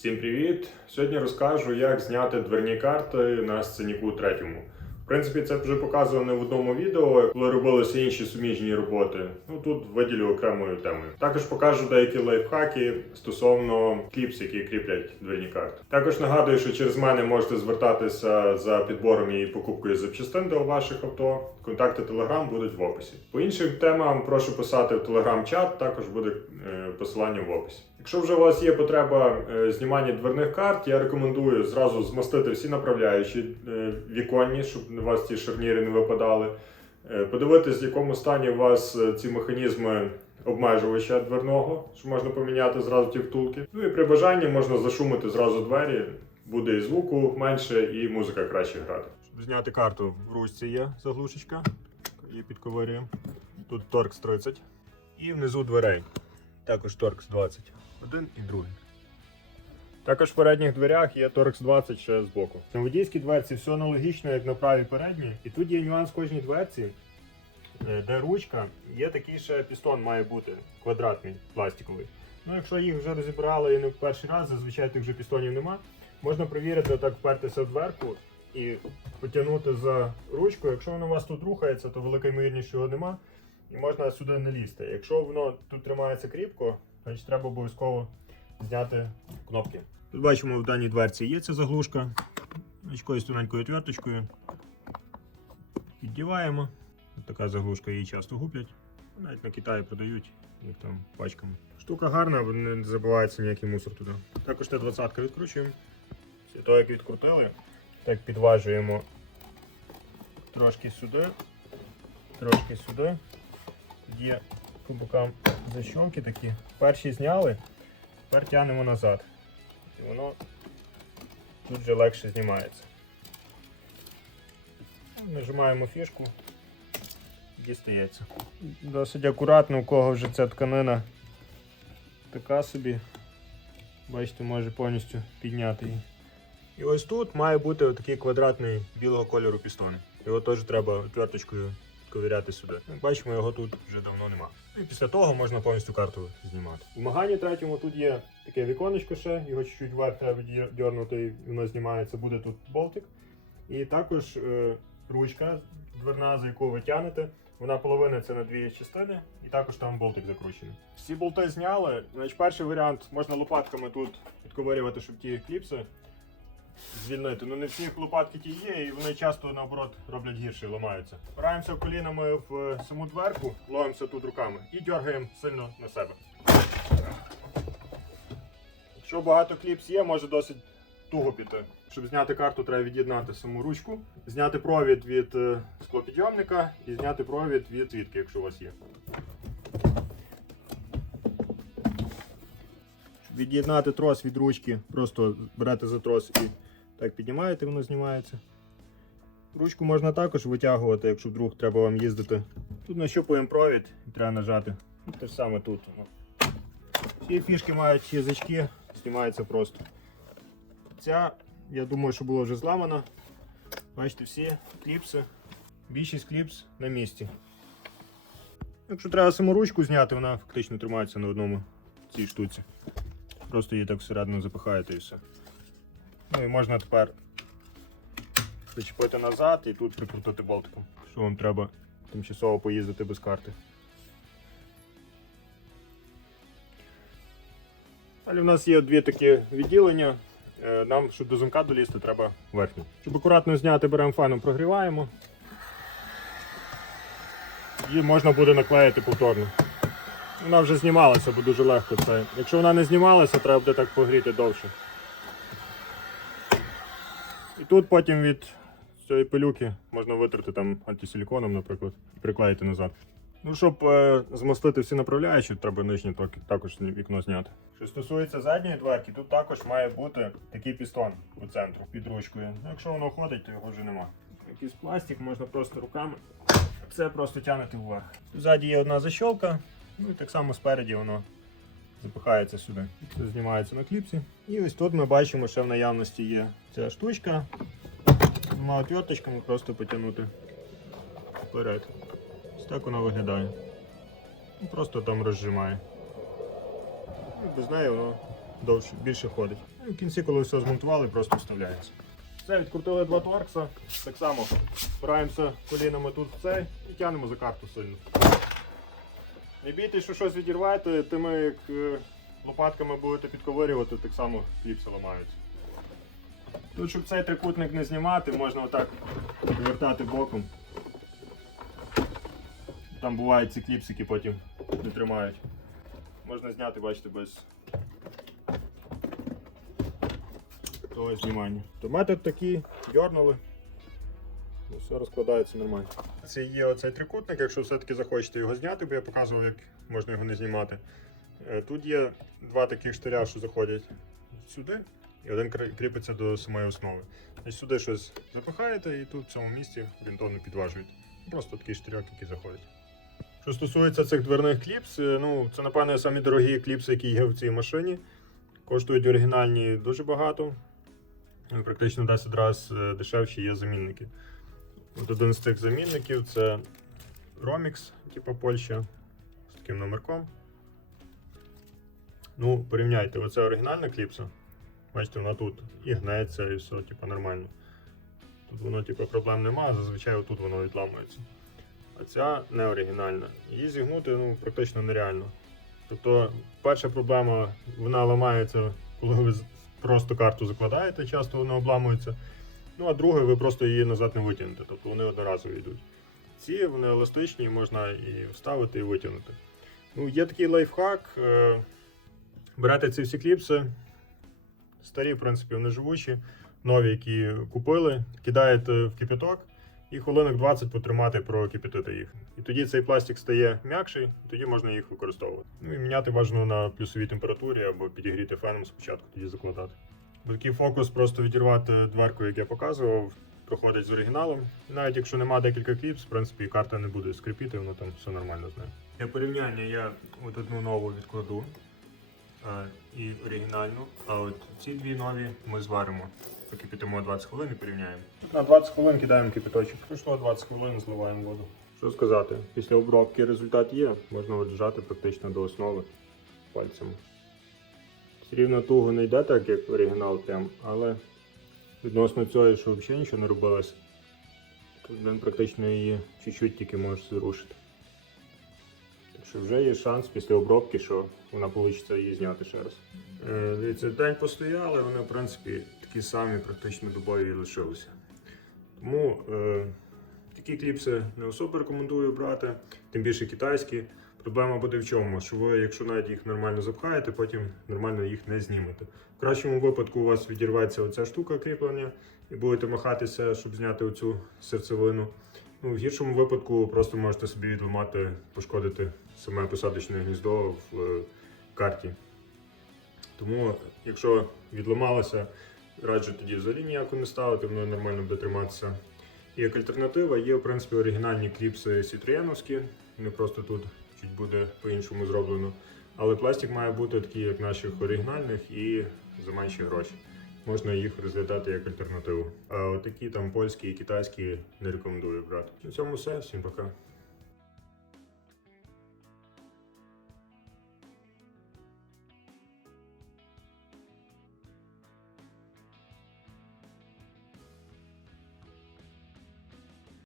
Всім привіт! Сьогодні розкажу, як зняти дверні карти на сценіку третьому. В принципі, це вже показував не в одному відео, коли робилися інші суміжні роботи. Ну тут виділю окремою темою. Також покажу деякі лайфхаки стосовно кліпс, які кріплять дверні карти. Також нагадую, що через мене можете звертатися за підбором і покупкою запчастин до ваших авто. Контакти Telegram будуть в описі. По іншим темам прошу писати в Telegram-чат, також буде е, посилання в описі. Якщо вже у вас є потреба е, знімання дверних карт, я рекомендую зразу змастити всі направляючі е, віконні, щоб у вас ці шарніри не випадали. Е, Подивитись, в якому стані у вас ці механізми обмежувача дверного, що можна поміняти зразу ті втулки. Ну і при бажанні можна зашумити зразу двері, буде і звуку менше, і музика краще грати. Щоб зняти карту, в ручці є заглушечка, її підковирюємо. Тут торкс 30. І внизу дверей. Також торкс 20. Один і другий. Також в передніх дверях є торкс 20 ще збоку. На водійській дверці все аналогічно, як на правій передній. І тут є нюанс кожній дверці, е, де ручка, є такий ще пістон має бути квадратний, пластиковий. Ну, якщо їх вже розібрали і не в перший раз, зазвичай тих вже пістонів нема. Можна перевірити, так впертися в дверку і потягнути за ручку. Якщо воно у вас тут рухається, то велика ймовірність, що його нема. І можна сюди не лізти. Якщо воно тут тримається кріпко, значить треба обов'язково зняти кнопки. Тут бачимо, в даній дверці є ця заглушка. Якоюсь тоненькою отверточкою. Піддіваємо. Така заглушка її часто гублять. Навіть на Китаї продають їх там пачками. Штука гарна, не забивається ніякий мусор туди. Також Т-20 відкручуємо. Після того, як відкрутили, так підважуємо трошки сюди, трошки сюди. Є по бокам защёмки такі. Перші зняли, тепер тягнемо назад. І воно тут вже легше знімається. Нажимаємо фішку, дістається. Досить акуратно, у кого вже ця тканина така собі. Бачите, може повністю підняти її. І ось тут має бути такий квадратний білого кольору пістон. Його теж треба отверточкою ковиряти сюди. Як бачимо, його тут вже давно нема. І після того можна повністю карту знімати. У Магані третьому тут є таке віконечко ще, його чуть-чуть вверх треба дьорнути і воно знімається. Буде тут болтик. І також е, ручка дверна, за яку ви тягнете. Вона половина це на дві частини, і також там болтик закручений. Всі болти зняли. Значить, перший варіант можна лопатками тут підковирювати, щоб ті кліпси звільнити. Ну не всі лопатки ті є, і вони часто наоборот роблять гірше, ламаються. Впираємося колінами в е, саму дверку, ловимося тут руками і дергаємо сильно на себе. Якщо багато кліпс є, може досить туго піти. Щоб зняти карту, треба від'єднати саму ручку, зняти провід від е, склопідйомника і зняти провід від свідки, якщо у вас є. Від'єднати трос від ручки, просто берете за трос і так піднімаєте, воно знімається. Ручку можна також витягувати, якщо вдруг треба вам їздити. Тут нащупуємо провід і треба нажати. Ну, Те ж саме тут. Всі фішки мають язички, знімається просто. Ця, я думаю, що була вже зламана. Бачите, всі кліпси. Більшість кліпс на місці. Якщо треба саму ручку зняти, вона фактично тримається на одному цій штуці. Просто її так всередину запихаєте і все. Ну і можна тепер зачепити назад і тут прикрутити болтиком. Що вам треба тимчасово поїздити без карти. Далі в нас є дві такі відділення. Е, Нам, щоб до замка долізти, треба верхню. Щоб акуратно зняти, беремо фаном, прогріваємо. Її можна буде наклеїти повторно. Вона вже знімалася, бо дуже легко це. Якщо вона не знімалася, треба буде так погріти довше. І тут потім від цієї пилюки можна витерти там антисиліконом, наприклад, і приклеїти назад. Ну, щоб е, змастити всі направляючі, треба нижнє так- також вікно зняти. Що стосується задньої дверки, тут також має бути такий пістон у центру під ручкою. Ну, якщо воно ходить, то його вже нема. Якийсь пластик можна просто руками. Це просто тягнути вверх. Ззаді є одна защолка, ну і так само спереді воно запихається сюди. Це знімається на кліпсі. І ось тут ми бачимо, що в наявності є ця штучка. Двома отверточками просто потягнути вперед. Ось так вона виглядає. Ну, Просто там розжимає. Ну, Без неї воно довше, більше ходить. І в кінці, коли все змонтували, просто вставляється. Все, відкрутили два торкса. Так само впираємося колінами тут в цей і тягнемо за карту сильно. Не бійтесь, що щось відірваєте, тими як е, лопатками будете підковирювати, так само кліпси ламаються. Тут, щоб цей трикутник не знімати, можна отак повертати боком. Там бувають ці кліпсики потім не тримають. Можна зняти, бачите, без того знімання. То метод такий, дьорнули. Ну, все розкладається нормально. Це є оцей трикутник, якщо все-таки захочете його зняти, бо я показував, як можна його не знімати. Е, Тут є два таких штиря, що заходять сюди, і один кріпиться до самої основи. Ось сюди щось запихаєте і тут в цьому місці орієнтовно підважуєте. Просто такий штирьок, який заходить. Що стосується цих дверних кліпс, е, ну це напевно самі дорогі кліпси, які є в цій машині. Коштують оригінальні дуже багато. Ну, Практично 10 разів дешевші є замінники. От один з цих замінників це Romix, типу Польща, з таким номерком. Ну, порівняйте, оце оригінальна кліпса. Бачите, вона тут і гнеться, і все, типу, нормально. Тут воно, типу, проблем немає, зазвичай отут воно відламується. А ця не оригінальна. Її зігнути ну, практично нереально. Тобто, перша проблема, вона ламається, коли ви просто карту закладаєте, часто вона обламується. Ну, а друге, ви просто її назад не витягнете, тобто вони одноразово йдуть. Ці вони еластичні, можна і вставити, і витягнути. Ну, є такий лайфхак. Берете ці всі кліпси, старі, в принципі, вони живучі, нові, які купили, кидаєте в кипяток і хвилинок 20 потримати, прокипятити їх. І тоді цей пластик стає м'якший, тоді можна їх використовувати. Ну і міняти бажано на плюсовій температурі або підігріти феном спочатку, тоді закладати. Такий фокус просто відірвати дверку, як я показував, проходить з оригіналом. І навіть якщо нема декілька кліпс, в принципі, карта не буде скрипіти, воно там все нормально з нею. Для порівняння я от одну нову відкладу а, і оригінальну, а от ці дві нові ми зваримо. Покипітимо 20 хвилин і порівняємо. Тут на 20 хвилин кидаємо кипяточок. Пройшло 20 хвилин, зливаємо воду. Що сказати? Після обробки результат є, можна от вжати практично до основи пальцями. Рівно туго не йде так, як оригінал прям, але відносно цього, що взагалі нічого не робилось, тут він практично її чуть-чуть тільки може зрушити. Так що вже є шанс після обробки, що вона вийде її зняти ще раз. Е, Дивіться, день постояли, вони в принципі такі самі, практично добові і лишилися. Тому е, такі кліпси не особо рекомендую брати, тим більше китайські. Проблема буде в чому? Що ви, якщо навіть їх нормально запхаєте, потім нормально їх не знімете. В кращому випадку у вас відірветься оця штука кріплення і будете махатися, щоб зняти оцю серцевину. Ну, в гіршому випадку просто можете собі відламати, пошкодити саме посадочне гніздо в е, карті. Тому, якщо відламалося, раджу тоді взагалі ніяко не ставити, воно нормально буде триматися. І як альтернатива є, в принципі, оригінальні кліпси сітроєновські. Вони просто тут чуть буде по-іншому зроблено. Але пластик має бути такий, як наших оригінальних, і за менші гроші. Можна їх розглядати як альтернативу. А от такі там польські і китайські не рекомендую брати. На цьому все. Всім пока.